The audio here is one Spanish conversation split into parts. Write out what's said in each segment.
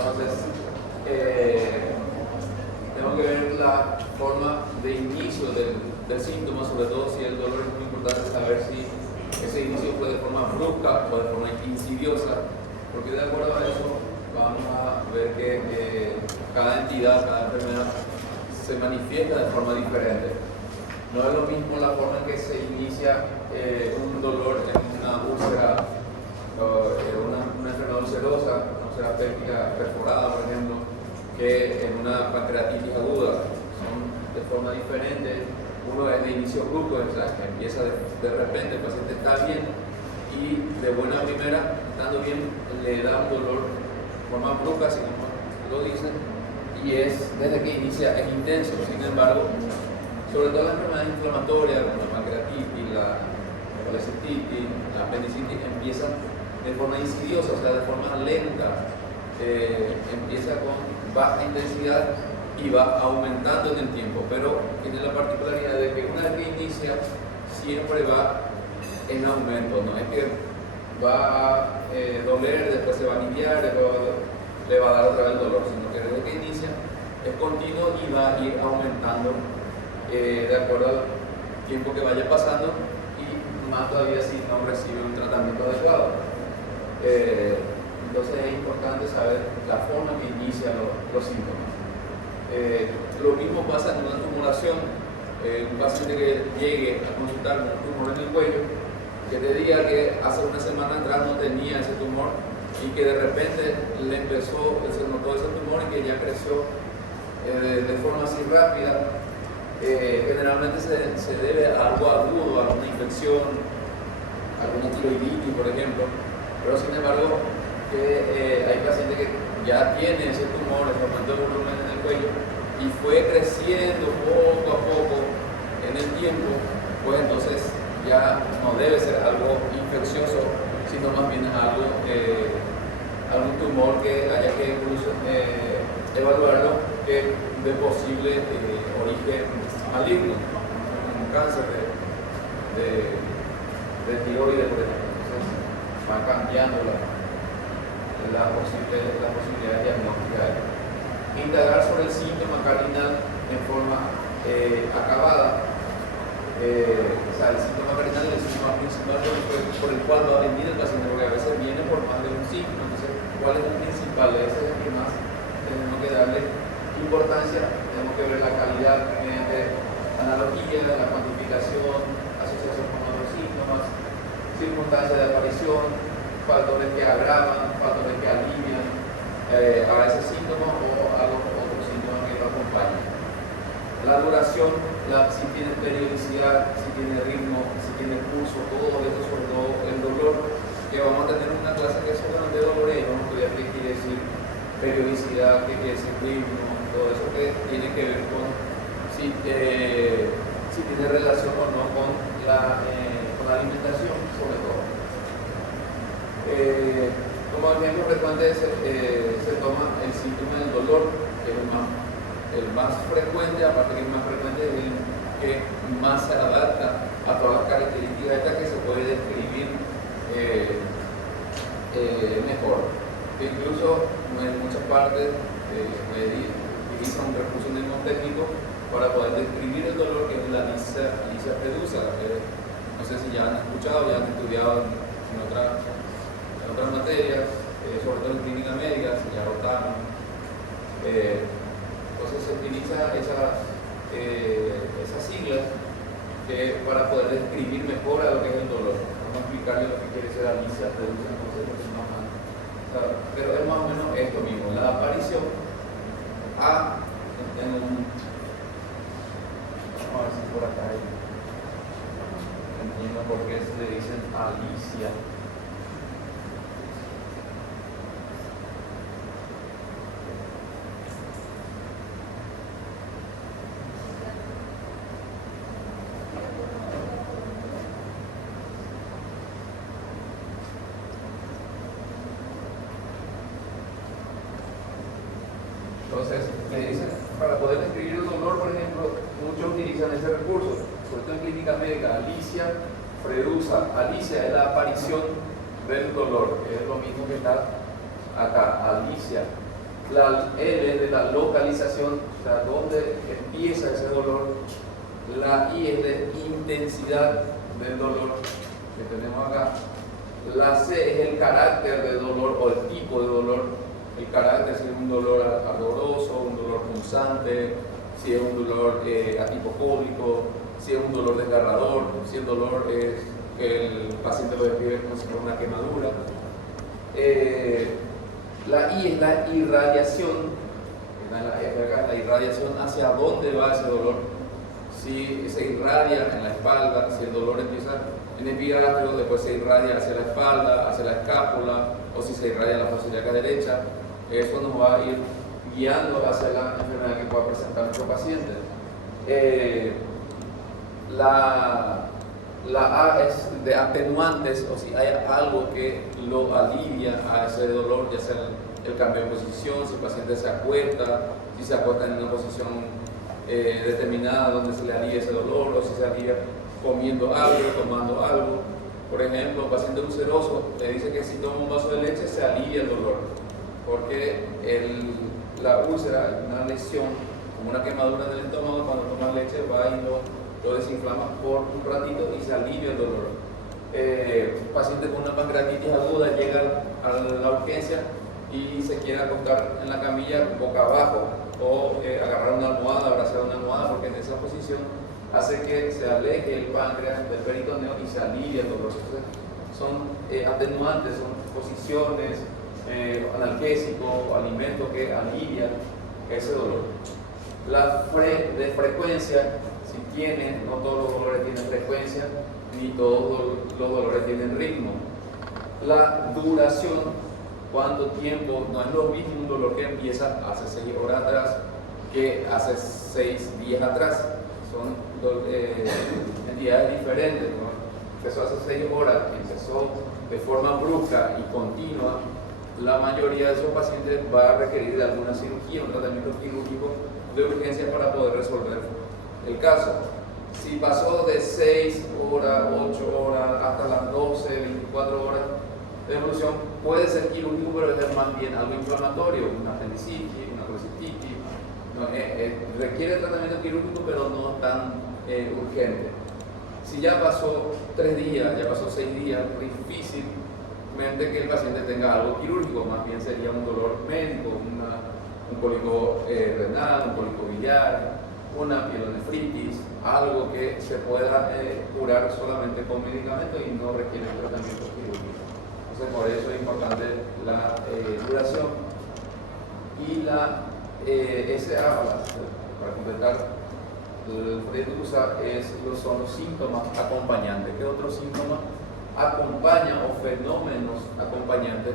Entonces, tenemos que ver la forma de inicio del síntoma, sobre todo si el dolor es muy importante saber si ese inicio fue de forma brusca o de forma insidiosa, porque de acuerdo a eso vamos a ver que cada entidad, cada enfermedad se manifiesta de forma diferente. No es lo mismo la forma en que se inicia un dolor en una úlcera, una enfermedad ulcerosa, una úlcera péptica perforada, por ejemplo, que en una pancreatitis aguda. Son de forma diferente. Uno es de inicio brusco, o sea, que empieza de repente, el paciente está bien y de buena primera, estando bien, le da un dolor de forma brusca, así como lo dicen, y es desde que inicia, es intenso. Sin embargo, sobre todo las enfermedades inflamatorias como la pancreatitis, la colecistitis, la apendicitis, empiezan de forma insidiosa, o sea, de forma lenta, empieza con baja intensidad y va aumentando en el tiempo, pero tiene la particularidad de que una vez que inicia siempre va en aumento, no es que va a doler, después se va a aliviar, después le va a dar otra vez el dolor, sino que desde que inicia es continuo y va a ir aumentando de acuerdo al tiempo que vaya pasando y más todavía si no recibe un tratamiento adecuado. Entonces es importante saber la forma que inicia los síntomas. Lo mismo pasa en una tumoración. Un paciente que llegue a consultar con un tumor en el cuello, que te diga que hace una semana atrás no tenía ese tumor y que de repente se notó ese tumor y que ya creció de forma así rápida. Generalmente se debe a algo agudo, a una infección, a alguna tiroiditis, por ejemplo, pero sin embargo hay pacientes que ya tienen ese tumor, ese aumento de volumen en el cuello y fue creciendo poco a poco en el tiempo, pues entonces ya no debe ser algo infeccioso, sino más bien algún tumor que haya que incluso evaluarlo que de posible origen maligno, un cáncer de tiroides, por ejemplo. Entonces va cambiando la posibilidad diagnóstica. Indagar sobre el síntoma cardinal en forma acabada. O sea, el síntoma cardinal es el síntoma principal por el cual va a venir el paciente, porque a veces viene por más de un síntoma. Entonces, ¿cuál es el principal? Ese es el que más tenemos que darle importancia. Tenemos que ver la calidad mediante analogía, la cuantificación, asociación con otros síntomas, circunstancias de aparición, factores que agravan, factores que alivian a ese síntoma o a los otros síntomas que lo acompañan. La duración, si tiene periodicidad, si tiene ritmo, si tiene curso, todo eso, sobre todo el dolor, que vamos a tener una clase que es solamente dolor y vamos a estudiar qué quiere decir periodicidad, qué quiere decir ritmo, todo eso que tiene que ver con si tiene relación o no con la alimentación, sobre todo. Como ejemplo frecuente se toma el síntoma del dolor, que es el más frecuente, aparte que es más frecuente, es el que más se adapta a todas las características estas que se puede describir mejor. Que incluso en muchas partes utiliza un recurso mnemotécnico para poder describir el dolor, que es la licia pedusa. No sé si ya han escuchado, ya han estudiado en otras materias, sobre todo en clínica médica, se ya rotaron. Entonces se utiliza esas siglas para poder describir mejor a lo que es el dolor. Vamos a explicarle lo que quiere ser la licia pedusa, entonces porque no más. Pero es más o menos esto mismo, la aparición vamos a ver si por acá hay, entiendo por qué se le dicen alicia. Entonces, me dicen, para poder describir el dolor, por ejemplo, muchos utilizan ese recurso, sobre todo en clínica médica, alicia fredusa. Alicia es la aparición del dolor, que es lo mismo que está acá, alicia. La L es de la localización, o sea, dónde empieza ese dolor. La I es de intensidad del dolor que tenemos acá. La C es el carácter de dolor o el tipo de dolor. El carácter, si es un dolor ardoroso, un dolor punzante, si es un dolor atipocólico, si es un dolor desgarrador, si el dolor es que el paciente lo describe como si fuera una quemadura. La I es la irradiación, la irradiación hacia dónde va ese dolor. Si se irradia en la espalda, si el dolor empieza en el epigastrio, después se irradia hacia la espalda, hacia la escápula, o si se irradia en la fosa ilíaca derecha, eso nos va a ir guiando hacia la enfermedad que pueda presentar nuestro paciente. La A es de atenuantes, o si hay algo que lo alivia a ese dolor, ya sea el cambio de posición, si el paciente se acuesta, si se acuesta en una posición determinada donde se le alivia ese dolor, o si se alivia comiendo algo, tomando algo. Por ejemplo, un paciente ulceroso le dice que si toma un vaso de leche se alivia el dolor, porque la úlcera, una lesión, como una quemadura del estómago, cuando toma leche va y lo desinflama por un ratito y se alivia el dolor. Paciente con una pancreatitis aguda llega a la urgencia y se quiere acostar en la camilla boca abajo o agarrar una almohada, abrazar una almohada, porque en esa posición hace que se aleje el páncreas del peritoneo y se alivia el dolor. Entonces, son atenuantes, son posiciones, analgésicos, alimentos que alivian ese dolor. La de frecuencia, si tiene, no todos los dolores tienen frecuencia, ni todos los dolores tienen ritmo. La duración, cuánto tiempo, no es lo mismo un dolor que empieza hace 6 horas atrás que hace 6 días atrás. Son entidades diferentes, ¿no? Empezó hace 6 horas, empezó de forma brusca y continua. La mayoría de esos pacientes va a requerir de alguna cirugía, un tratamiento quirúrgico de urgencia para poder resolver el caso. Si pasó de 6 horas, 8 horas, hasta las 12, 24 horas de evolución, puede ser quirúrgico, pero es más bien algo inflamatorio, una apendicitis, una colecistitis. Requiere tratamiento quirúrgico, pero no tan urgente. Si ya pasó 3 días, ya pasó 6 días, difícilmente que el paciente tenga algo quirúrgico, más bien sería un dolor médico, un cólico renal, un cólico biliar, una pielonefritis, algo que se pueda curar solamente con medicamentos y no requiere tratamiento quirúrgico. Entonces, por eso es importante la duración. Y la SA, para completar, el proyecto que usa son los síntomas acompañantes. ¿Qué otros síntomas acompañan o fenómenos acompañantes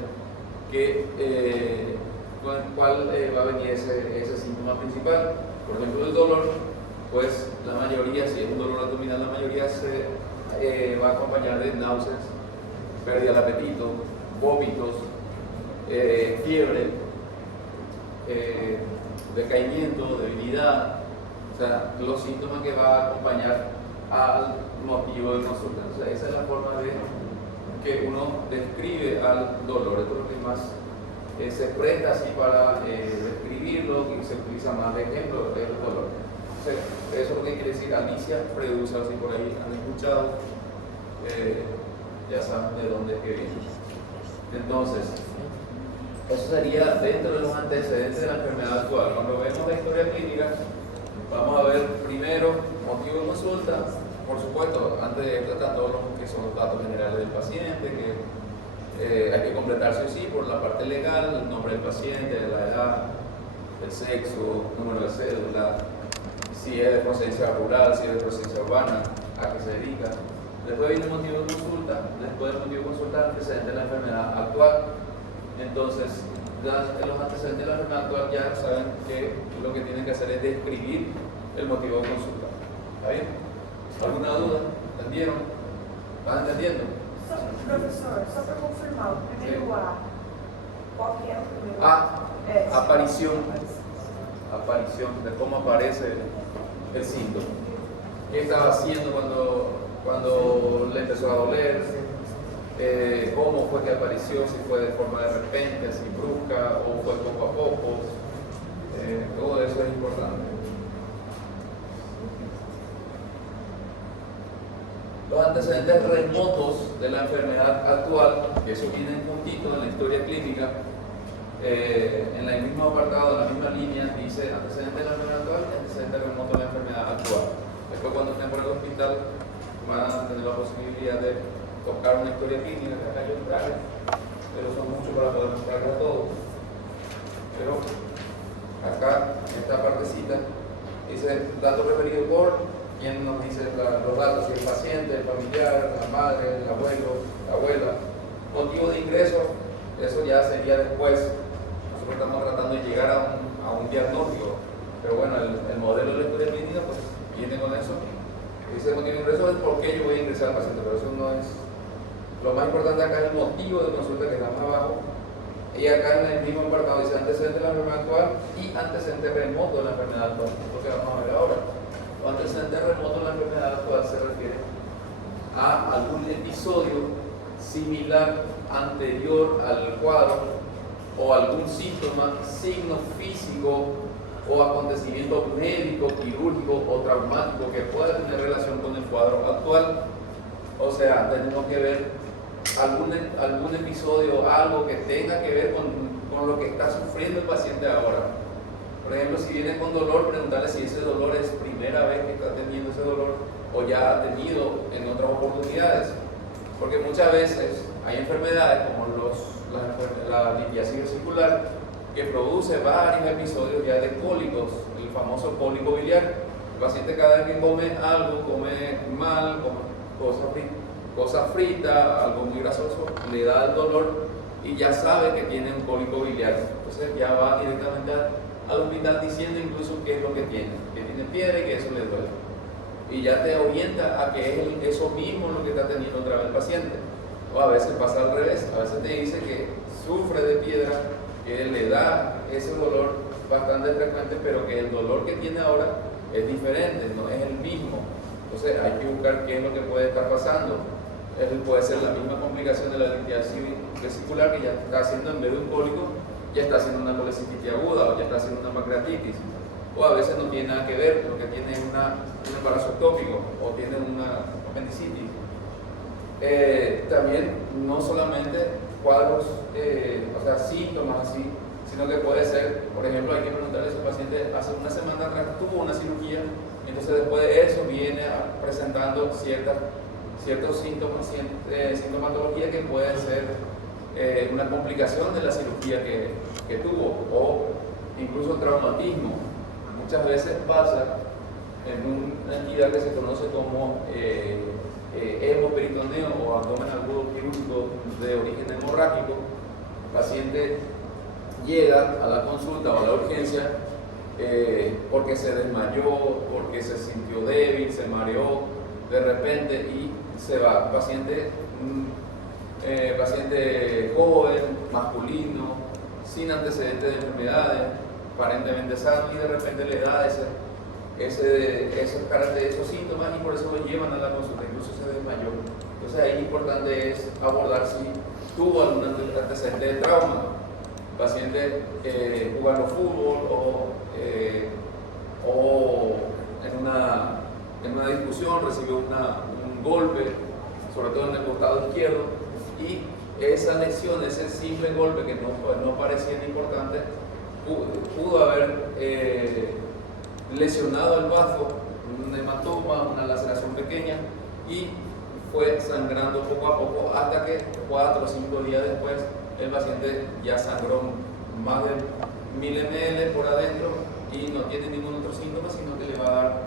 cuál va a venir ese síntoma principal? Por ejemplo, el dolor, pues la mayoría, si es un dolor abdominal, la mayoría se va a acompañar de náuseas, pérdida de apetito, vómitos, fiebre, decaimiento, debilidad, o sea, los síntomas que va a acompañar al motivo de consulta. O sea, esa es la forma de que uno describe al dolor. Esto es lo que más se presta así para describirlo, que se utiliza más de ejemplo, es el dolor. Entonces, eso es lo que quiere decir Alicia Fredusa, si por ahí han escuchado, ya saben de dónde es que viene. Entonces, eso sería dentro de los antecedentes de la enfermedad actual. Cuando vemos la historia clínica, vamos a ver primero motivo de consulta. Por supuesto, antes de esto están todos los que son los datos generales del paciente, que hay que completarse sí por la parte legal, el nombre del paciente, la edad, el sexo, número de cédula, si es de procedencia rural, si es de procedencia urbana, a qué se dedica. Después viene el motivo de consulta, después del motivo de consulta, antecedente de la enfermedad actual. Entonces, los antecedentes de la enfermedad actual ya saben que lo que tienen que hacer es describir el motivo de consulta. ¿Está bien? ¿Alguna duda? ¿Entendieron? ¿Van entendiendo? Professor, só para confirmar, o primeiro A, qual que é o primeiro A, aparición. Aparición, de cómo aparece el síntoma. ¿Qué estaba haciendo cuando le empezó a doler? cómo fue que apareció, si fue de forma de repente, si brusca o fue poco a poco. Todo eso es importante. Los antecedentes remotos de la enfermedad actual, que eso viene juntito en la historia clínica, en el mismo apartado, en la misma línea, dice antecedentes de la enfermedad actual y antecedentes remotos de la enfermedad actual. Después, cuando estén por el hospital, van a tener la posibilidad de tocar una historia clínica que acá yo traje, pero son muchos para poder mostrarlo a todos. Pero acá, en esta partecita, dice datos referidos por quien nos dice los datos, si el paciente, el familiar, la madre, el abuelo, la abuela. Motivo de ingreso, eso ya sería después. Nosotros estamos tratando de llegar a un diagnóstico, pero bueno, el modelo de la historia clínica pues viene con eso. Dice el motivo de ingreso es por qué yo voy a ingresar al paciente, pero eso no es. Lo más importante acá es el motivo de consulta que está más abajo. Y acá en el mismo apartado dice antecedente de la enfermedad actual y antecedente remoto de la enfermedad actual. Es lo que vamos a ver ahora. Los antecedentes remotos de la enfermedad actual se refiere a algún episodio similar anterior al cuadro o algún síntoma, signo físico o acontecimiento médico, quirúrgico o traumático que pueda tener relación con el cuadro actual. O sea, tenemos que ver algún episodio, algo que tenga que ver con lo que está sufriendo el paciente ahora. Por ejemplo, si viene con dolor, preguntarle si ese dolor es primera vez que está teniendo ese dolor o ya ha tenido en otras oportunidades. Porque muchas veces hay enfermedades como la litiasis vesicular que produce varios episodios ya de cólicos, el famoso cólico biliar. El paciente cada vez que come algo, come mal, come cosa frita, algo muy grasoso, le da el dolor y ya sabe que tiene un cólico biliar. Entonces ya va directamente al hospital diciendo incluso qué es lo que tiene piedra y que eso le duele. Y ya te orienta a que es eso mismo lo que está teniendo otra vez el paciente. O a veces pasa al revés, a veces te dice que sufre de piedra, que le da ese dolor bastante frecuente, pero que el dolor que tiene ahora es diferente, no es el mismo. Entonces hay que buscar qué es lo que puede estar pasando. Puede ser la misma complicación de la litiasis vesicular que ya está haciendo, en vez de un cólico, ya está haciendo una colecitis aguda o ya está haciendo una pancreatitis. O a veces no tiene nada que ver, lo que tiene es un embarazo ectópico o tiene una apendicitis. También no solamente cuadros, o sea, síntomas así, sino que puede ser, por ejemplo, hay que preguntarle si el paciente hace una semana atrás tuvo una cirugía, entonces después de eso viene presentando ciertos síntomas, sintomatología que pueden ser una complicación de la cirugía que tuvo, o incluso traumatismo. Muchas veces pasa en una entidad que se conoce como hemoperitoneo o abdomen agudo quirúrgico de origen hemorrágico. El paciente llega a la consulta o a la urgencia porque se desmayó, porque se sintió débil, se mareó de repente y se va. Paciente joven, masculino, sin antecedentes de enfermedades, aparentemente sano, y de repente le da esos síntomas y por eso lo llevan a la consulta, incluso se desmayó. Entonces ahí importante es abordar si tuvo algún antecedente de trauma. El paciente jugando fútbol o en una discusión recibió un golpe, sobre todo en el costado izquierdo, y esa lesión, ese simple golpe que no parecía importante, pudo haber lesionado el bazo, un hematoma, una laceración pequeña, y fue sangrando poco a poco hasta que 4 o 5 días después el paciente ya sangró más de 1000 ml por adentro y no tiene ningún otro síntoma, sino que le va a dar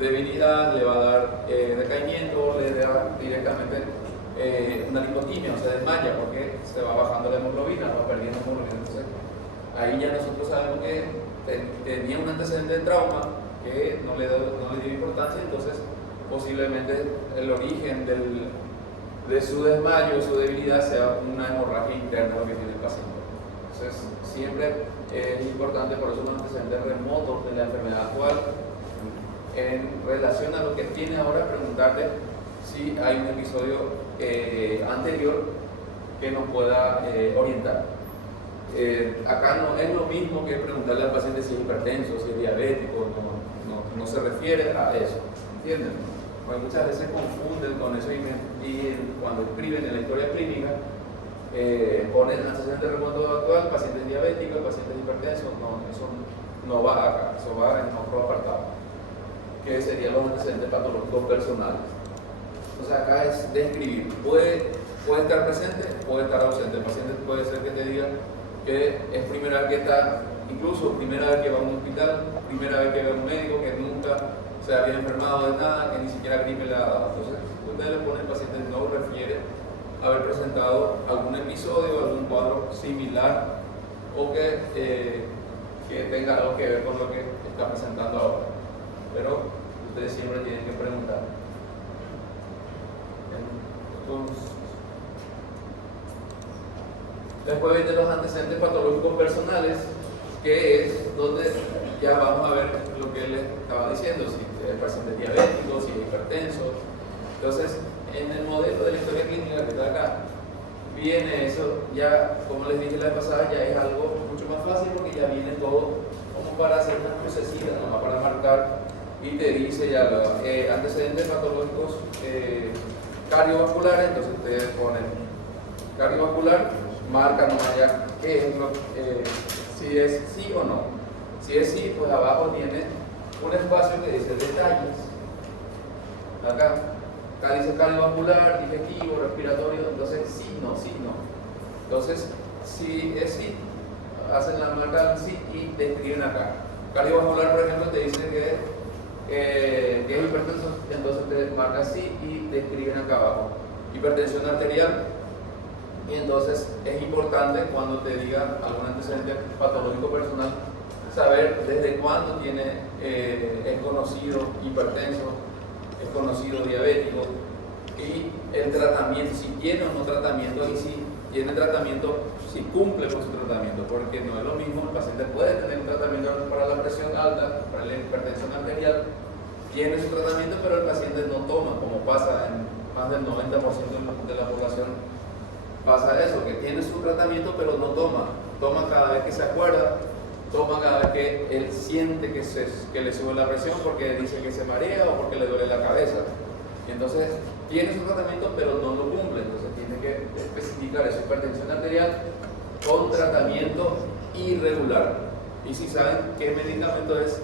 debilidad, le va a dar decaimiento, le da directamente una lipotimia, o sea, desmaya, porque se va bajando la hemoglobina, va perdiendo hemoglobina. Entonces, ahí ya nosotros sabemos que tenía un antecedente de trauma que no le dio importancia, entonces posiblemente el origen de su desmayo, su debilidad, sea una hemorragia interna lo que tiene el paciente. Entonces, siempre es importante, por eso los antecedentes remotos de la enfermedad actual, en relación a lo que tiene ahora, preguntarle si hay un episodio anterior que nos pueda orientar. Acá no es lo mismo que preguntarle al paciente si es hipertenso, si es diabético, no se refiere a eso, ¿entienden? Porque muchas veces confunden con eso y cuando escriben en la historia clínica ponen antecedentes de remoto actual, pacientes diabéticos, pacientes hipertensos. No, eso no va acá, eso va en otro apartado, que serían los antecedentes patológicos personales. Entonces acá es describir, puede estar presente, puede estar ausente. El paciente puede ser que te diga que es primera vez que está, incluso primera vez que va a un hospital, primera vez que ve a un médico, que nunca se había enfermado de nada, que ni siquiera gripe le ha dado. Entonces usted le pone al paciente no refiere haber presentado algún episodio, algún cuadro similar o que tenga algo que ver con lo que está presentando ahora. Pero ustedes siempre tienen que preguntar. Después vienen los antecedentes patológicos personales, que es donde ya vamos a ver lo que les estaba diciendo, si es paciente diabético, si es hipertenso. Entonces, en el modelo de la historia clínica que está acá, viene eso, ya como les dije la vez pasada, ya es algo mucho más fácil porque ya viene todo como para hacer una crucecita, ¿no? Para marcar, y te dice ya los antecedentes patológicos cardiovasculares. Entonces ustedes ponen cardiovascular, marcan nomás ya qué es si es sí o no. Si es sí, pues abajo tiene un espacio que dice detalles. Acá dice cardiovascular, digestivo, respiratorio. Entonces sí, no. Entonces, si es sí, hacen la marca sí y describen acá. Cardiovascular, por ejemplo, te dice que es hipertenso, entonces te marca sí y describen acá abajo. Hipertensión arterial, y entonces es importante cuando te digan algún antecedente patológico personal saber desde cuándo tiene, es conocido hipertenso, es conocido diabético, y el tratamiento, si tiene o no tratamiento, y si tiene tratamiento, si cumple con su tratamiento, porque no es lo mismo. El paciente puede tener un tratamiento para la presión alta, para la hipertensión arterial, tiene su tratamiento, pero el paciente no toma, como pasa en más del 90% de la población. Pasa eso, que tiene su tratamiento pero no toma cada vez que se acuerda, toma cada vez que él siente que le sube la presión porque dice que se marea o porque le duele la cabeza. Y entonces tiene su tratamiento pero no lo cumple, entonces tiene que especificar esa hipertensión arterial con tratamiento irregular. Y si saben qué medicamento es,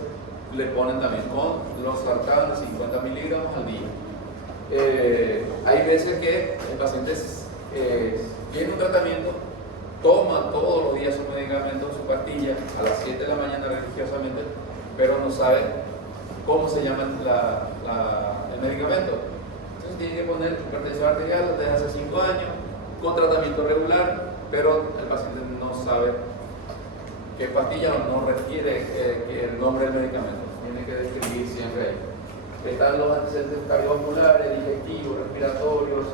le ponen también con los sartán de 50 miligramos al día. Hay veces que el paciente tiene un tratamiento, toma todos los días su medicamento, su pastilla, a las 7 de la mañana religiosamente, pero no sabe cómo se llama el medicamento. Entonces tiene que poner hipertensión arterial desde hace 5 años, con tratamiento regular, pero el paciente no sabe qué pastilla o no refiere el nombre del medicamento. Tiene que describir siempre ahí. Están los antecedentes cardiovasculares, digestivos, respiratorios.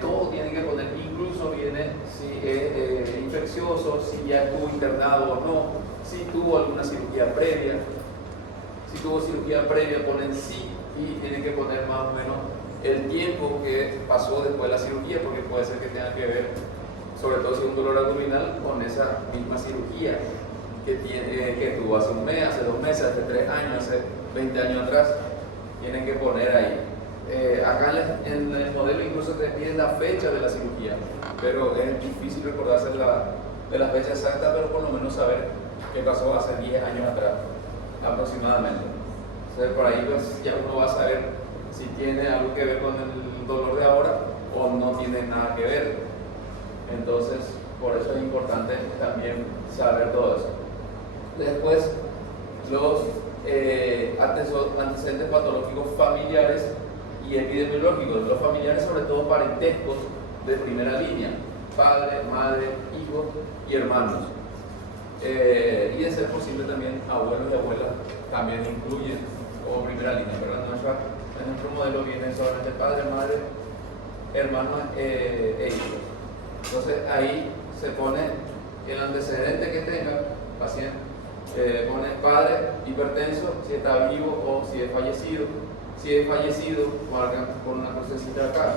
Todo tiene que poner, incluso viene si es infeccioso, si ya estuvo internado o no, si tuvo alguna cirugía previa. Si tuvo cirugía previa, ponen sí, y tienen que poner más o menos el tiempo que pasó después de la cirugía, porque puede ser que tenga que ver, sobre todo si es un dolor abdominal, con esa misma cirugía que tuvo hace un mes, hace 2 meses, hace 3 años, hace 20 años atrás. Tienen que poner ahí. Acá en el modelo incluso te piden la fecha de la cirugía, pero es difícil recordarse de la fecha exacta, pero por lo menos saber qué pasó hace 10 años atrás aproximadamente. Entonces por ahí pues ya uno va a saber si tiene algo que ver con el dolor de ahora o no tiene nada que ver. Entonces por eso es importante también saber todo eso. Después los antecedentes patológicos familiares y epidemiológicos. Los familiares, sobre todo parentescos de primera línea, padre, madre, hijos y hermanos. Y de ser posible también abuelos y abuelas también incluyen como primera línea, pero en nuestro modelo vienen solamente padre, madre, hermanos e hijos. Entonces ahí se pone el antecedente que tenga paciente, pone padre hipertenso, si está vivo o si es fallecido, Si es fallecido, marcan con una crucecita acá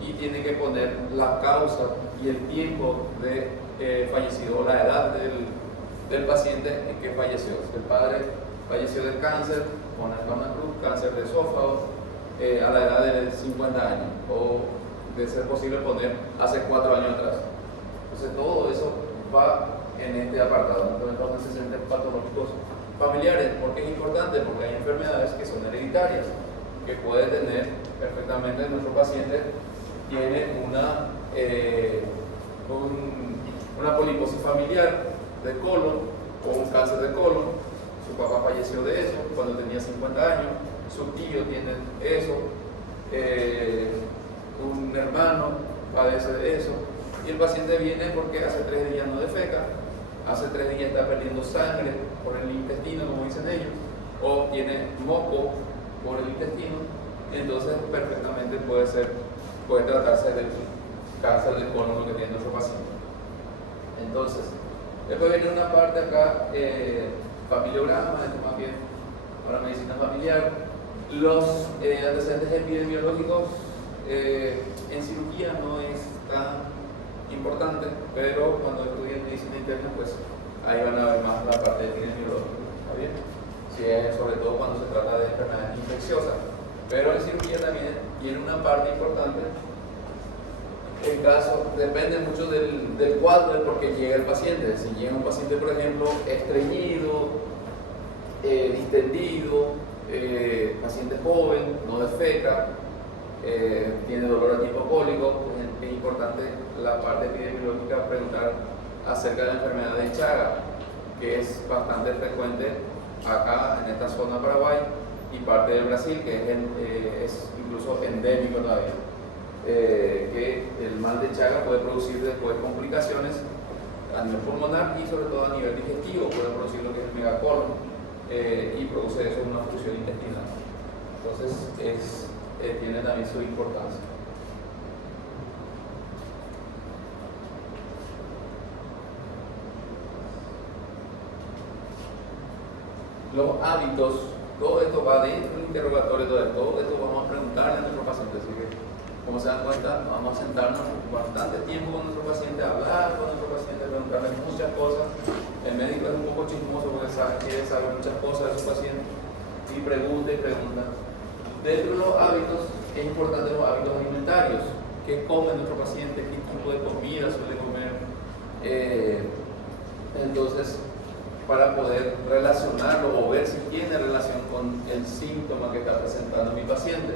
y tiene que poner la causa y el tiempo de fallecido, o la edad del paciente en que falleció. Si el padre falleció de cáncer, poner una cruz, cáncer de esófago, a la edad de 50 años, o de ser posible poner hace 4 años atrás. Entonces todo eso va en este apartado, los antecedentes patológicos familiares. ¿Por qué es importante? Porque hay enfermedades que son hereditarias, que puede tener perfectamente nuestro paciente, tiene una poliposis familiar de colon o un cáncer de colon. Su papá falleció de eso cuando tenía 50 años, su tío tiene eso, un hermano padece de eso, y el paciente viene porque hace 3 días no defeca, hace 3 días está perdiendo sangre por el intestino, como dicen ellos, o tiene moco por el intestino. Entonces perfectamente puede tratarse del cáncer de colon que tiene nuestro paciente. Entonces, después viene una parte acá, papilograma, esto más bien para medicina familiar. Los antecedentes epidemiológicos en cirugía no es tan importante, pero cuando estudian medicina interna, pues ahí van a ver más la parte epidemiológica, ¿está bien? Sí, sobre todo cuando se trata de enfermedades infecciosas. Pero en cirugía también tiene una parte importante. En caso, depende mucho del cuadro, del por qué llega el paciente. Si llega un paciente, por ejemplo, estreñido, distendido, paciente joven, no defeca, tiene dolor a tipo cólico, pues es importante la parte epidemiológica preguntar acerca de la enfermedad de Chaga, que es bastante frecuente acá en esta zona de Paraguay y parte del Brasil, que es incluso endémico todavía. Que el mal de Chaga puede producir después complicaciones a nivel pulmonar y sobre todo a nivel digestivo, puede producir lo que es el megacolon y produce eso una obstrucción intestinal. Entonces tiene también su importancia. Los hábitos, todo esto va dentro del interrogatorio, todo esto vamos a preguntarle a nuestro paciente. Así que, como se dan cuenta, vamos a sentarnos bastante tiempo con nuestro paciente, a hablar con nuestro paciente, a preguntarle muchas cosas. El médico es un poco chismoso porque quiere saber muchas cosas de su paciente y pregunta y pregunta. Dentro de los hábitos, es importante los hábitos alimentarios. ¿Qué come nuestro paciente? ¿Qué tipo de comida suele comer? Entonces, para poder relacionarlo o ver si tiene relación con el síntoma que está presentando mi paciente.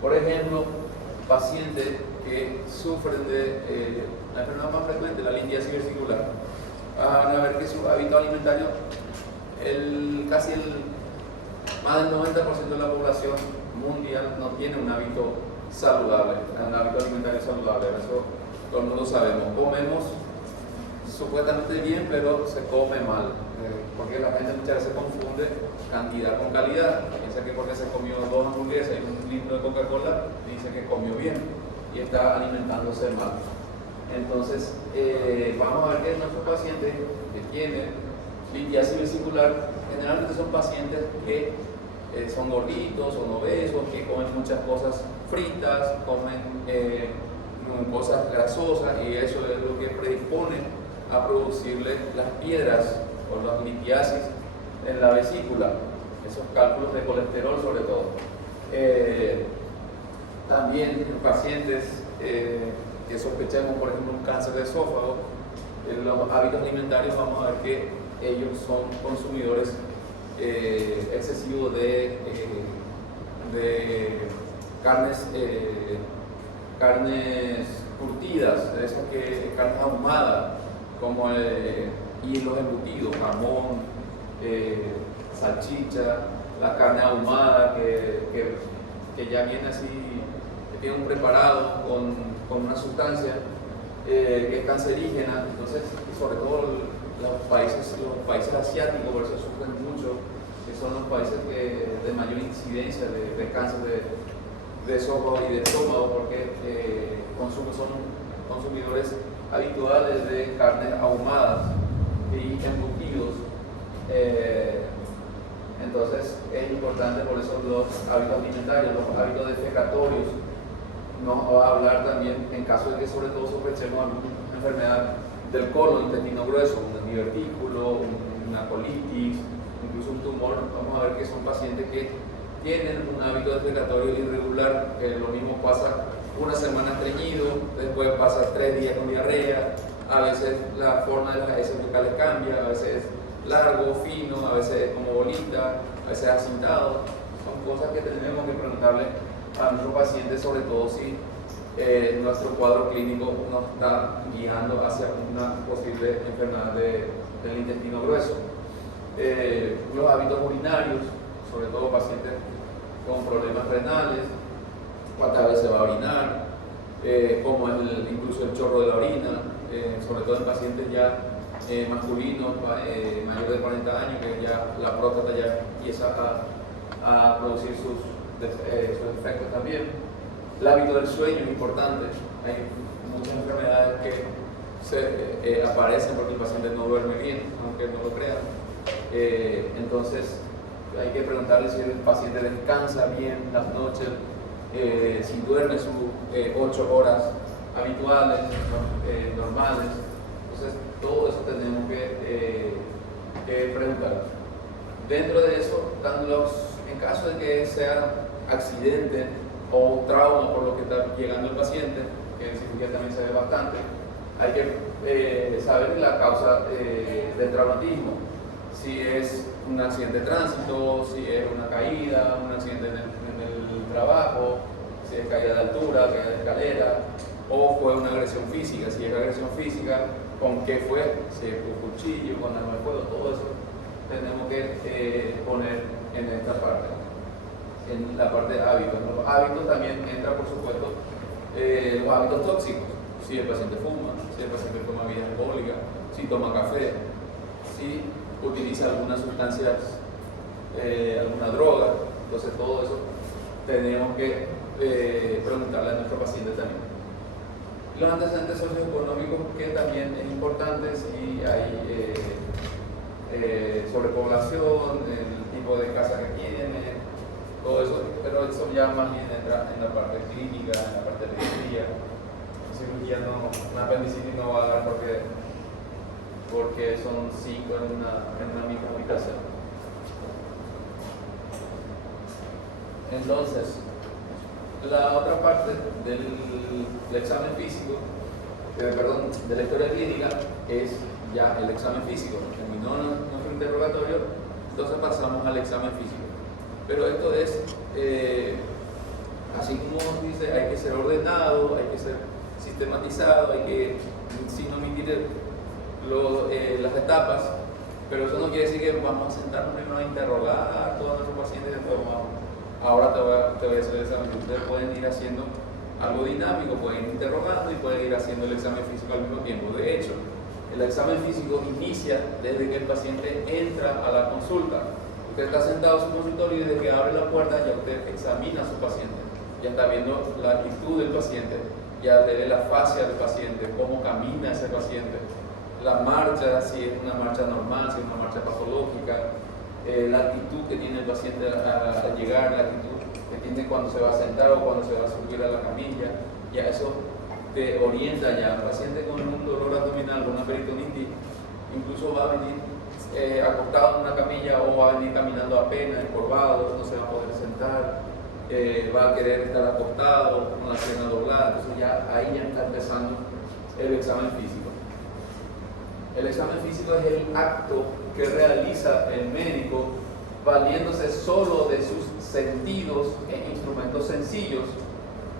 Por ejemplo, pacientes que sufren de la enfermedad más frecuente, la litiasis vesicular, van a ver que su hábito alimentario, más del 90% de la población mundial no tiene un hábito saludable, un hábito alimentario saludable. Eso todo el mundo sabemos. Comemos supuestamente bien, pero se come mal, porque la gente muchas veces confunde cantidad con calidad. Piensa que porque se comió 2 hamburguesas y un litro de Coca-Cola, dice que comió bien y está alimentándose mal. Entonces, vamos a ver que nuestros pacientes que tienen litiasis vesicular generalmente son pacientes que son gorditos, son obesos, que comen muchas cosas fritas, comen cosas grasosas, y eso es lo que predispone a producirle las piedras o las litiasis en la vesícula, esos cálculos de colesterol sobre todo. También en pacientes que sospechemos, por ejemplo, un cáncer de esófago, los hábitos alimentarios, vamos a ver que ellos son consumidores excesivos de carnes curtidas, de esas carnes ahumadas, como y los embutidos, jamón, salchicha, la carne ahumada que ya viene así, que tiene un preparado con una sustancia que es cancerígena. Entonces, y sobre todo los países asiáticos, por eso sufren mucho, que son los países de mayor incidencia de cáncer de esófago y de estómago, porque son consumidores habituales de carnes ahumadas y embutidos. Entonces es importante por eso los hábitos alimentarios, los hábitos defecatorios. Nos va a hablar también en caso de que sobre todo sospechemos alguna enfermedad del colon, intestino grueso, un divertículo, una colitis, incluso un tumor. Vamos a ver que son pacientes que tienen un hábito defecatorio irregular, que lo mismo pasa una semana estreñido, después pasa 3 días con diarrea, a veces la forma de las heces fecales cambia, a veces es largo, fino, a veces es como bolita, a veces acintado. Son cosas que tenemos que preguntarle a nuestros pacientes, sobre todo si nuestro cuadro clínico nos está guiando hacia una posible enfermedad del intestino grueso. Los hábitos urinarios, sobre todo pacientes con problemas renales, cuántas veces va a orinar, como incluso el chorro de la orina, sobre todo en pacientes ya masculinos mayores de 40 años, que ya la próstata ya empieza a producir sus efectos también. El hábito del sueño es importante. Hay muchas enfermedades que aparecen porque el paciente no duerme bien, aunque no lo crean. Entonces hay que preguntarle si el paciente descansa bien las noches, si duerme sus 8 horas habituales, normales. Entonces todo eso tenemos que preguntar. Dentro de eso, en caso de que sea accidente o trauma por lo que está llegando el paciente, que en cirugía también se ve bastante, hay que saber la causa del traumatismo. Si es un accidente de tránsito, si es una caída, un accidente en el trabajo, si es caída de altura, caída de escalera, o fue una agresión física. Si es agresión física, ¿con qué fue? Si es con cuchillo, con arma de fuego, todo eso tenemos que poner en esta parte, en la parte de hábitos. Los hábitos también entra, por supuesto, los hábitos tóxicos. Si el paciente fuma, si el paciente toma bebida alcohólica, si toma café, si utiliza algunas sustancias, alguna droga. Entonces todo eso tenemos que preguntarle a nuestro paciente también. Los antecedentes socioeconómicos, que también es importante, si hay sobrepoblación, el tipo de casa que tiene, todo eso, pero eso ya más bien entra en la parte clínica, en la parte de cirugía. Cirugía una apendicitis no va a dar porque son 5 en una misma aplicación. Entonces, la otra parte del examen físico, de la historia clínica, es ya el examen físico. Terminó nuestro interrogatorio, entonces pasamos al examen físico. Pero esto es, así como dice, hay que ser ordenado, hay que ser sistematizado, hay que, sin omitir las etapas, pero eso no quiere decir que vamos a sentarnos primero a interrogar a todos nuestros pacientes y después ahora te voy a hacer el examen. Ustedes pueden ir haciendo algo dinámico, pueden ir interrogando y pueden ir haciendo el examen físico al mismo tiempo. De hecho, el examen físico inicia desde que el paciente entra a la consulta. Usted está sentado en su consultorio y desde que abre la puerta ya usted examina a su paciente, ya está viendo la actitud del paciente, ya ve la fascia del paciente, cómo camina ese paciente, la marcha, si es una marcha normal, si es una marcha patológica, la actitud que tiene el paciente al llegar, la actitud que tiene cuando se va a sentar o cuando se va a subir a la camilla. Ya eso te orienta ya. El paciente con un dolor abdominal, con una peritonitis, incluso va a venir acostado en una camilla o va a venir caminando apenas, encorvado, no se va a poder sentar, va a querer estar acostado con la pierna doblada. Entonces ya ahí ya está empezando el examen físico. El examen físico es el acto que realiza el médico valiéndose solo de sus sentidos e instrumentos sencillos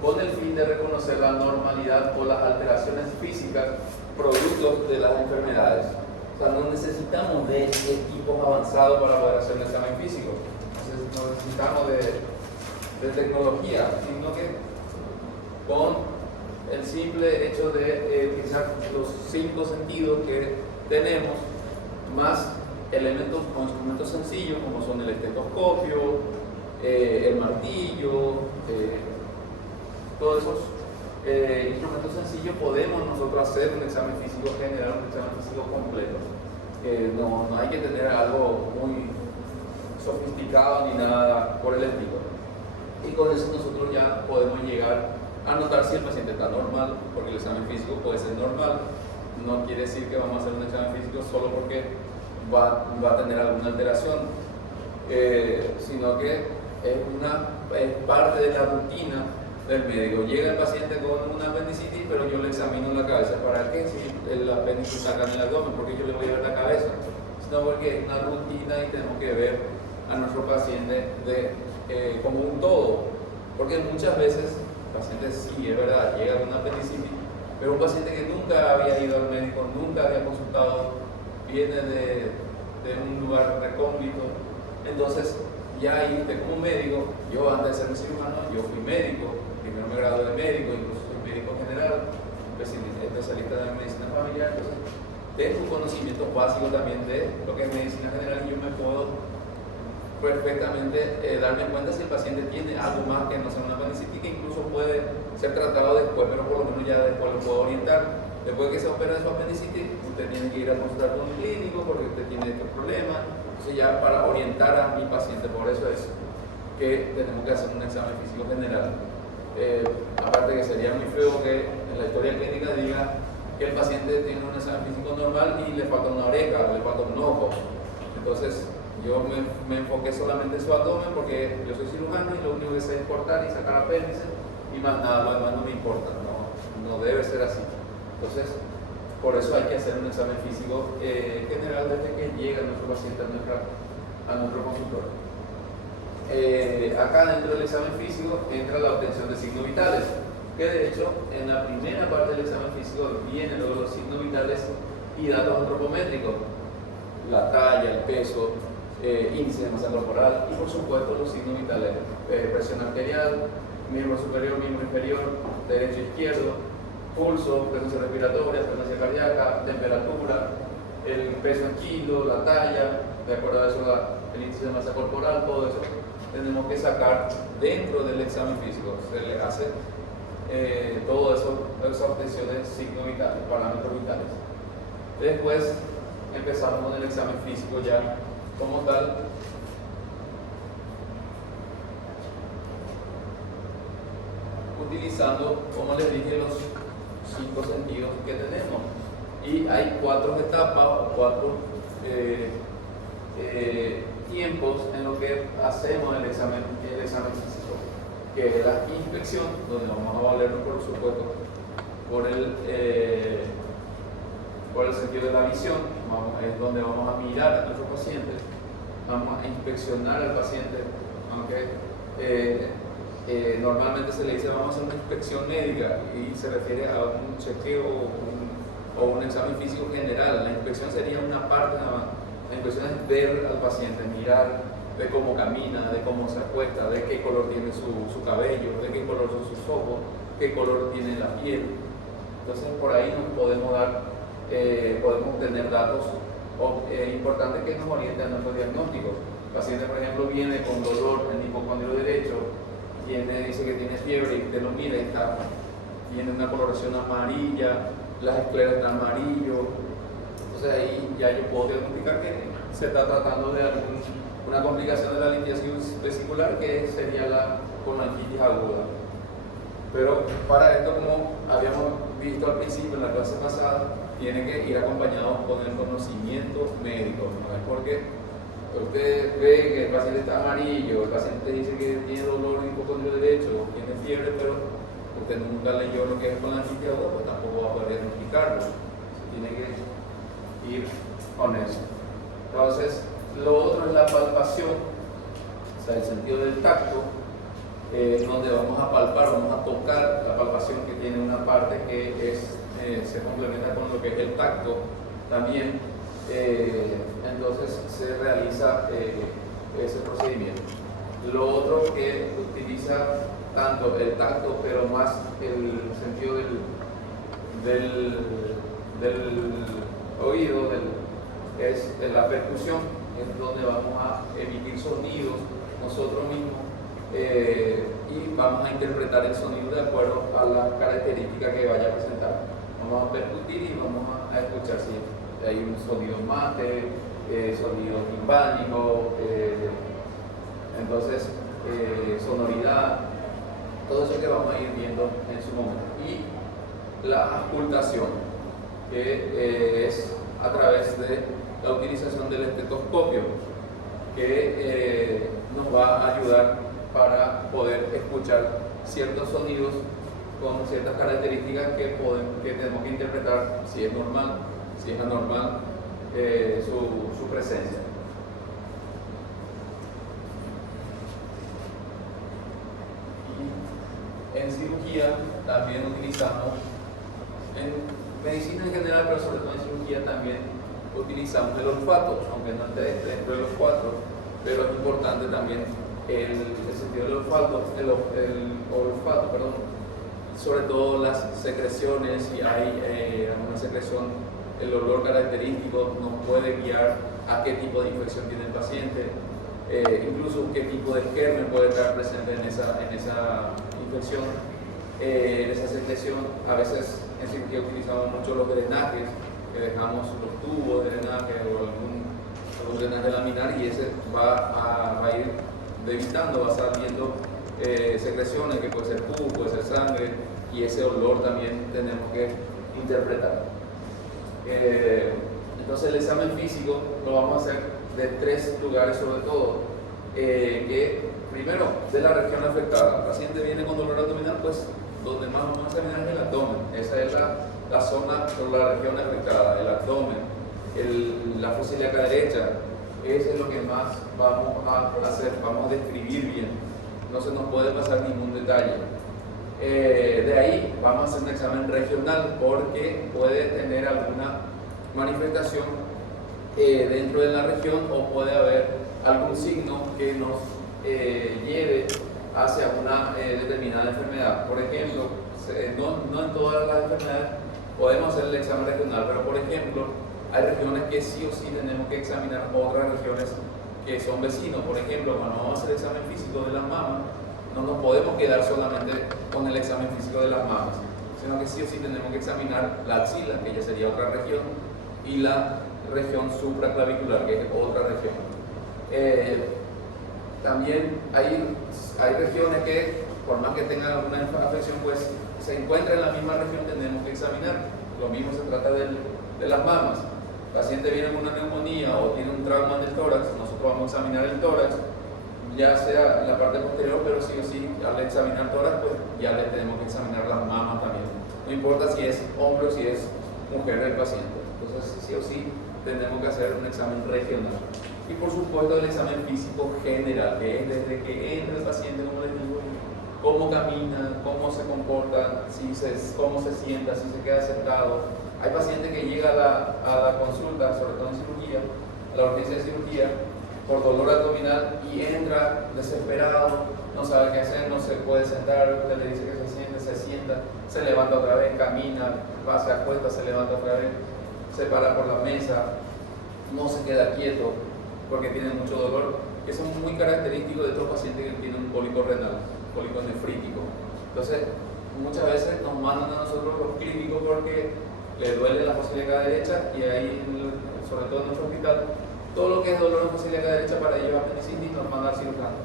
con el fin de reconocer la normalidad o las alteraciones físicas productos de las enfermedades. O sea, no necesitamos de equipos avanzados para poder hacer un examen físico, no necesitamos de tecnología, sino que con el simple hecho de utilizar los 5 sentidos que tenemos, más elementos o instrumentos sencillos como son el estetoscopio, el martillo, todos esos instrumentos sencillos, podemos nosotros hacer un examen físico general, un examen físico completo. No hay que tener algo muy sofisticado ni nada por el estilo. Y con eso nosotros ya podemos llegar a notar si el paciente está normal, porque el examen físico puede ser normal. No quiere decir que vamos a hacer un examen físico solo porque va a tener alguna alteración, sino que es parte de la rutina del médico. Llega el paciente con una apendicitis, pero yo le examino la cabeza. ¿Para qué? Si el apéndice saca en el abdomen, ¿por qué yo le voy a ver la cabeza? Sino porque es una rutina y tenemos que ver a nuestro paciente como un todo. Porque muchas veces el paciente sí, es verdad, llega con una apendicitis, pero un paciente que nunca había ido al médico, nunca había consultado, viene de un lugar recóndito. Entonces, ya ahí usted como médico, yo antes de ser cirujano, yo fui médico, primero me gradué de médico, incluso soy médico general, especialista en medicina familiar. Entonces, tengo un conocimiento básico también de lo que es medicina general y yo me puedo perfectamente darme cuenta si el paciente tiene algo más que no sea una apendicitis, que incluso puede ser tratado después, pero por lo menos ya después lo puedo orientar. Después de que se opera de su apendicitis, usted tiene que ir a consultar con un clínico porque usted tiene estos problemas. Entonces ya para orientar a mi paciente, por eso es que tenemos que hacer un examen físico general. Aparte que sería muy feo que en la historia clínica diga que el paciente tiene un examen físico normal y le falta una oreja o le falta un ojo. Entonces yo me enfoqué solamente en su abdomen porque yo soy cirujano y lo único que sé es cortar y sacar apéndice y más nada, lo demás no me importa, no debe ser así. Entonces, por eso hay que hacer un examen físico general desde que llega nuestro paciente a nuestro consultorio. Acá dentro del examen físico entra la obtención de signos vitales, que de hecho en la primera parte del examen físico vienen luego los signos vitales y datos antropométricos, la talla, el peso, índice de masa corporal y por supuesto los signos vitales, presión arterial, miembro superior, miembro inferior, derecho e izquierdo, pulso, frecuencia respiratoria, frecuencia cardíaca, temperatura, el peso en kilos, la talla, de acuerdo a eso el índice de masa corporal, todo eso tenemos que sacar dentro del examen físico. Se le hace todo eso, esa obtención de signos vitales, parámetros vitales. Después empezamos con el examen físico ya como tal. Utilizando, como les dije, los 5 sentidos que tenemos. Y hay 4 etapas o 4 tiempos en lo que hacemos el examen físico, que es la inspección, donde vamos a valernos, por supuesto, por el sentido de la visión, es donde vamos a mirar a nuestro paciente, vamos a inspeccionar al paciente, aunque normalmente se le dice vamos a hacer una inspección médica y se refiere a un chequeo o un examen físico general. La inspección sería una parte nada más. La inspección es ver al paciente, mirar de cómo camina, de cómo se acuesta, de qué color tiene su cabello, de qué color son sus ojos, qué color tiene la piel. Entonces por ahí nos podemos obtener datos importantes que nos orienten a nuestro diagnóstico. El paciente, por ejemplo, viene con dolor en el hipocondrio derecho, dice que tiene fiebre y usted lo mira y tiene una coloración amarilla, las escleras están amarillo. Entonces ahí ya yo puedo diagnosticar que se está tratando de una complicación de la litiasis vesicular, que sería la colangitis aguda. Pero para esto, como habíamos visto al principio en la clase pasada, tiene que ir acompañado con el conocimiento médico. No es porque usted ve que el paciente está amarillo, el paciente dice que tiene dolor en el hipocondrio derecho, tiene fiebre, pero usted nunca leyó lo que es colangitis aguda, pues tampoco va a poder diagnosticarlo. Tiene que ir con eso. Entonces, lo otro es la palpación, o sea, el sentido del tacto, donde vamos a palpar, vamos a tocar. La palpación que tiene una parte que se complementa con lo que es el tacto también. Entonces se realiza ese procedimiento. Lo otro que utiliza tanto el tacto, pero más el sentido del oído, es la percusión, es donde vamos a emitir sonidos nosotros mismos y vamos a interpretar el sonido de acuerdo a la característica que vaya a presentar. Vamos a percutir y vamos a escuchar si hay un sonido mate, sonido timpánico, Entonces, sonoridad, todo eso que vamos a ir viendo en su momento. Y la auscultación, que es a través de la utilización del estetoscopio, que nos va a ayudar para poder escuchar ciertos sonidos con ciertas características que tenemos que interpretar si es normal, si es anormal su presencia. Y en cirugía también utilizamos, en medicina en general, pero sobre todo en cirugía también utilizamos el olfato, aunque no esté dentro de los 4, pero es importante también el sentido del olfato, el olfato, perdón, sobre todo las secreciones. Si hay alguna secreción, el olor característico nos puede guiar a qué tipo de infección tiene el paciente, incluso qué tipo de germen puede estar presente en esa infección, en esa secreción. A veces en cirugía utilizamos mucho los drenajes, que dejamos los tubos de drenaje o algún drenaje laminar, y ese va a ir evitando, va a estar viendo secreciones, que puede ser pus, puede ser sangre, y ese olor también tenemos que interpretar. Entonces el examen físico lo vamos a hacer de 3 lugares sobre todo, que primero de la región afectada. El paciente viene con dolor abdominal, pues donde más vamos a examinar es el abdomen. Esa es la zona o la región afectada, el abdomen, la fosa ilíaca derecha. Eso es lo que más vamos a hacer, vamos a describir bien, no se nos puede pasar ningún detalle. De ahí vamos a hacer un examen regional, porque puede tener alguna manifestación dentro de la región, o puede haber algún signo que nos lleve hacia una determinada enfermedad. Por ejemplo, no en todas las enfermedades podemos hacer el examen regional, pero por ejemplo hay regiones que sí o sí tenemos que examinar otras regiones que son vecinos. Por ejemplo, cuando vamos a hacer el examen físico de las mamas, no nos podemos quedar solamente con el examen físico de las mamas, sino que sí o sí tenemos que examinar la axila, que ya sería otra región, y la región supraclavicular, que es otra región. También hay regiones que, por más que tengan alguna afección, pues se encuentra en la misma región, tenemos que examinar. Lo mismo se trata de las mamas. El paciente viene con una neumonía o tiene un trauma en el tórax, nosotros vamos a examinar el tórax, ya sea en la parte posterior, pero sí o sí, al examinar tórax, pues ya le tenemos que examinar las mamas también. No importa si es hombre o si es mujer el paciente. Entonces, sí o sí, tenemos que hacer un examen regional. Y por supuesto, el examen físico general, que es desde que entra el paciente, como les digo, cómo camina, cómo se comporta, cómo se sienta, si se queda sentado. Hay pacientes que llegan a la consulta, sobre todo en cirugía, a la urgencia de cirugía, por dolor abdominal, y entra desesperado, no sabe qué hacer, no se puede sentar, usted le dice que se sienta, se levanta otra vez, camina, va, se acuesta, se levanta otra vez, se para por la mesa, no se queda quieto porque tiene mucho dolor, que son muy característicos de estos pacientes que tienen un cólico renal, cólico nefrítico. Entonces, muchas veces nos mandan a nosotros los clínicos porque le duele la fosa ilíaca derecha, y ahí, sobre todo en nuestro hospital, todo lo que es dolor en fosa ilíaca derecha para ellos es apendicitis, nos manda al cirujano.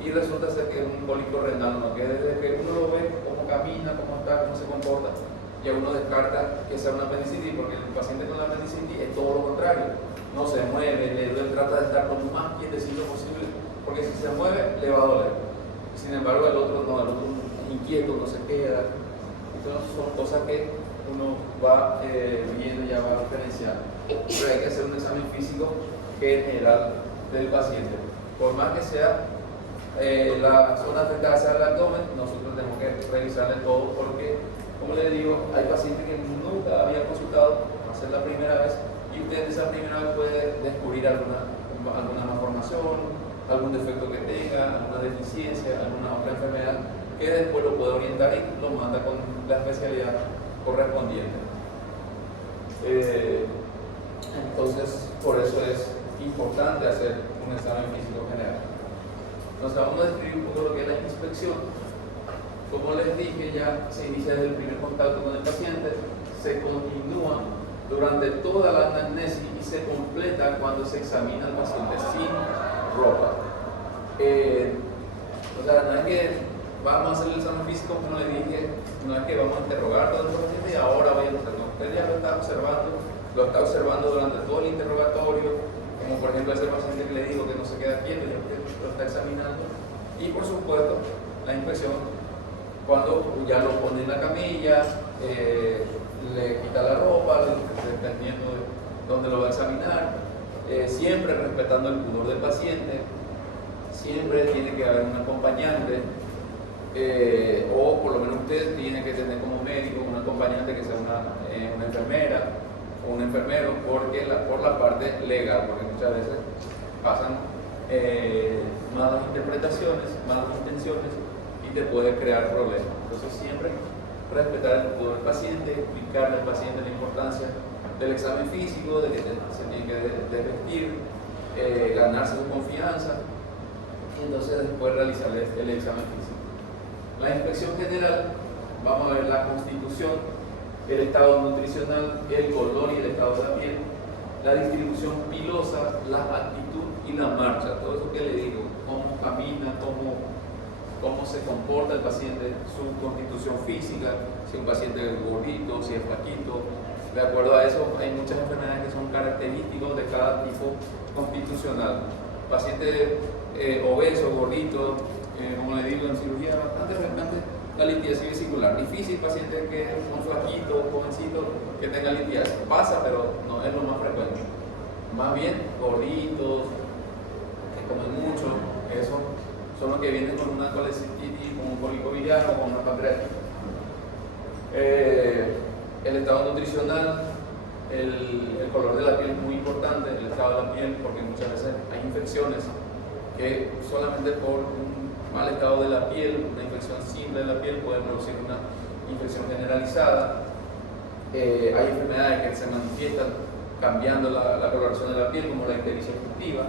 Y resulta ser que es un cólico renal, ¿no? Que desde que uno lo ve, cómo camina, cómo está, cómo se comporta, ya uno descarta que sea una apendicitis, porque el paciente con la apendicitis es todo lo contrario. No se mueve, le duele, trata de estar lo más quietecito posible, porque si se mueve, le va a doler. Sin embargo, el otro no, el otro inquieto, no se queda. Entonces son cosas que uno va viendo y ya va diferenciando. Pero hay que hacer un examen físico general del paciente. Por más que sea la zona afectada sea el abdomen, nosotros tenemos que revisarle todo, porque, como les digo, hay pacientes que nunca habían consultado, va a ser la primera vez, y usted esa primera vez puede descubrir alguna malformación, algún defecto que tenga, alguna deficiencia, alguna otra enfermedad, que después lo puede orientar y lo manda con la especialidad correspondiente. Entonces, por eso es importante hacer un examen físico general. Entonces, vamos a describir un poco lo que es la inspección. Como les dije, ya se inicia desde el primer contacto con el paciente, se continúa durante toda la anamnesis y se completa cuando se examina al paciente sin ropa. O sea, no es que vamos a hacer el examen físico, como le dije, no es que vamos a interrogar todo el paciente y ahora vayan a hacer, no, usted ya lo está observando durante todo el interrogatorio, como por ejemplo ese paciente que le digo que no se queda quieto, ya usted lo está examinando, y por supuesto la inspección cuando ya lo pone en la camilla, le quita la ropa, dependiendo de dónde lo va a examinar, siempre respetando el pudor del paciente. Siempre tiene que haber un acompañante, o por lo menos usted tiene que tener como médico un acompañante que sea una enfermera o un enfermero, porque por la parte legal, porque muchas veces pasan malas interpretaciones, malas intenciones y te puede crear problemas. Entonces siempre respetar el pudor del paciente, explicarle al paciente la importancia del examen físico, de que se tiene que desvestir, ganarse su confianza, y entonces después realizar el examen físico. La inspección general, vamos a ver la constitución, el estado nutricional, el color y el estado de la piel, la distribución pilosa, la actitud y la marcha, todo eso que le digo, cómo camina, cómo se comporta el paciente, su constitución física, si es un paciente gordito, si es flaquito. De acuerdo a eso, hay muchas enfermedades que son característicos de cada tipo constitucional. Paciente obeso, gordito, como le digo, en cirugía bastante frecuente la litiasis vesicular. Difícil paciente que es un flaquito, jovencito, que tenga litiasis. Pasa, pero no es lo más frecuente. Más bien, gorditos, que comen mucho, esos son los que vienen con una colecistitis, con un cólico biliar o con una pancreatitis. El estado nutricional, el color de la piel es muy importante, el estado de la piel, porque muchas veces hay infecciones que solamente por un mal estado de la piel, una infección simple de la piel puede producir una infección generalizada. Hay enfermedades que se manifiestan cambiando la coloración de la piel, como la ictericia eruptiva,